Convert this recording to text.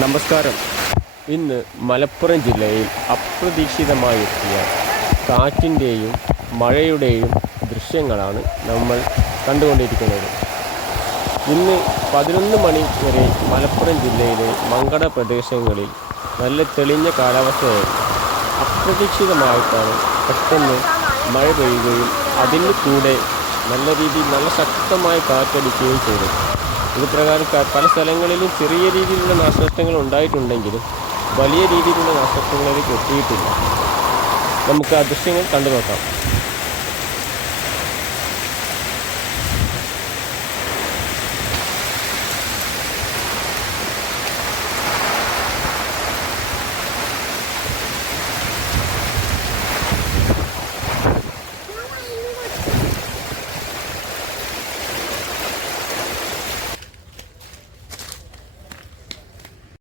നമസ്കാരം. ഇന്ന് മലപ്പുറം ജില്ലയിൽ അപ്രതീക്ഷിതമായെത്തിയ കാറ്റിന്റെയും മഴയുടെയും ദൃശ്യങ്ങളാണ് നമ്മൾ കണ്ടുകൊണ്ടിരിക്കുന്നത്. ഇന്ന് പതിനൊന്ന് മണി വരെ മലപ്പുറം ജില്ലയിലെ മങ്കട പ്രദേശങ്ങളിൽ നല്ല തെളിഞ്ഞ കാലാവസ്ഥയായിരുന്നു. അപ്രതീക്ഷിതമായിട്ടാണ് പെട്ടെന്ന് മഴ പെയ്യുകയും അതിന്റെ കൂടെ നല്ല രീതിയിൽ നല്ല ശക്തമായ കാറ്റടിക്കുകയും ചെയ്തത്. ഇത് പ്രകാരം പല സ്ഥലങ്ങളിലും ചെറിയ രീതിയിലുള്ള നാശനഷ്ടങ്ങൾ ഉണ്ടായിട്ടുണ്ടെങ്കിലും വലിയ രീതിയിലുള്ള നാശനഷ്ടങ്ങളിലേക്ക് എത്തിയിട്ടില്ല. നമുക്ക് ആ ദൃശ്യങ്ങൾ കണ്ടു നോക്കാം